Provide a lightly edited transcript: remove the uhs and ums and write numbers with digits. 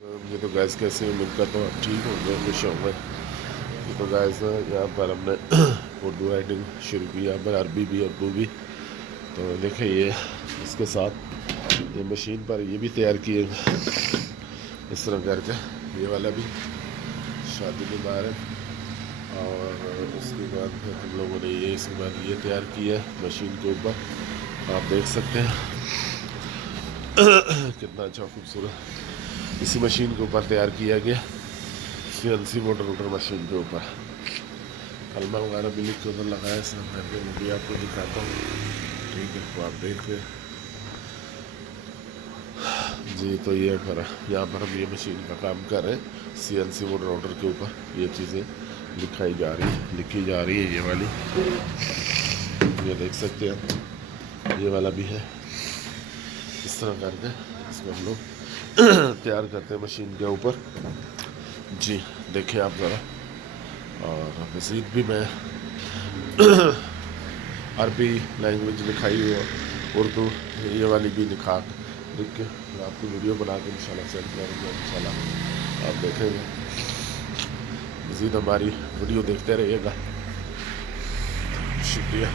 मुझे तो गैस कैसे मिलता तो आप ठीक होंगे, खुश होंगे। तो गैस यहाँ पर हमने उर्दू राइटिंग शुरू की, यहाँ पर अरबी भी उर्दू भी। तो देखिए ये इसके साथ ये मशीन पर ये भी तैयार किए इस तरह करके, ये वाला भी शादी के बाहर है। और उसके बाद फिर हम लोगों ने ये इसके बाद ये तैयार किया है मशीन के ऊपर, आप देख सकते हैं कितना अच्छा खूबसूरत इसी मशीन के ऊपर तैयार किया गया, CNC मोटर मशीन के ऊपर। कलमा वगैरह भी लिख के उधर लगाया सब करके, वो भी आपको दिखाता हूँ। ठीक है, तो आप देखते जी। तो ये पर यहाँ पर हम ये मशीन का काम कर रहे हैं, CNC मोटर के ऊपर ये चीज़ें लिखी जा रही है। ये वाली ये देख सकते हैं, ये वाला भी है। इस तरह करके इसको हम लोग तैयार करते हैं मशीन के ऊपर जी। देखिए आप ज़रा, और मज़ीद भी मैं अरबी लैंग्वेज लिखाई हुई है, उर्दू ये वाली भी लिख के आपकी वीडियो बना के इंशाल्लाह सेंड करेंगे। इंशाल्लाह आप देखेंगे, मज़ीद हमारी वीडियो देखते रहिएगा। शुक्रिया।